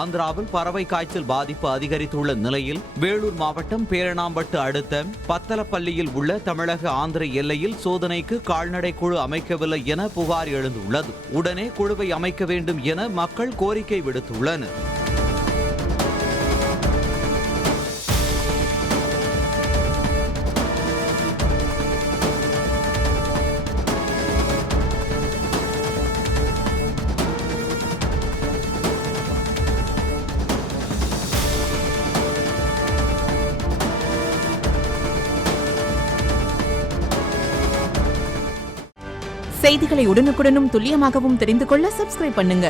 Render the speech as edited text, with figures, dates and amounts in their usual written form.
ஆந்திராவில் பறவை காய்ச்சல் பாதிப்பு அதிகரித்துள்ள நிலையில் வேலூர் மாவட்டம் பேரணாம்பட்டு அடுத்த பத்தலப்பள்ளியில் உள்ள தமிழக ஆந்திர எல்லையில் சோதனைக்கு கால்நடை குழு அமைக்கவில்லை என புகார் எழுந்துள்ளது. உடனே குழுவை அமைக்க வேண்டும் என மக்கள் கோரிக்கை விடுத்துள்ளனர். செய்திகளை உடனுக்குடனும் துல்லியமாகவும் தெரிந்து கொள்ள சப்ஸ்கிரைப் பண்ணுங்க.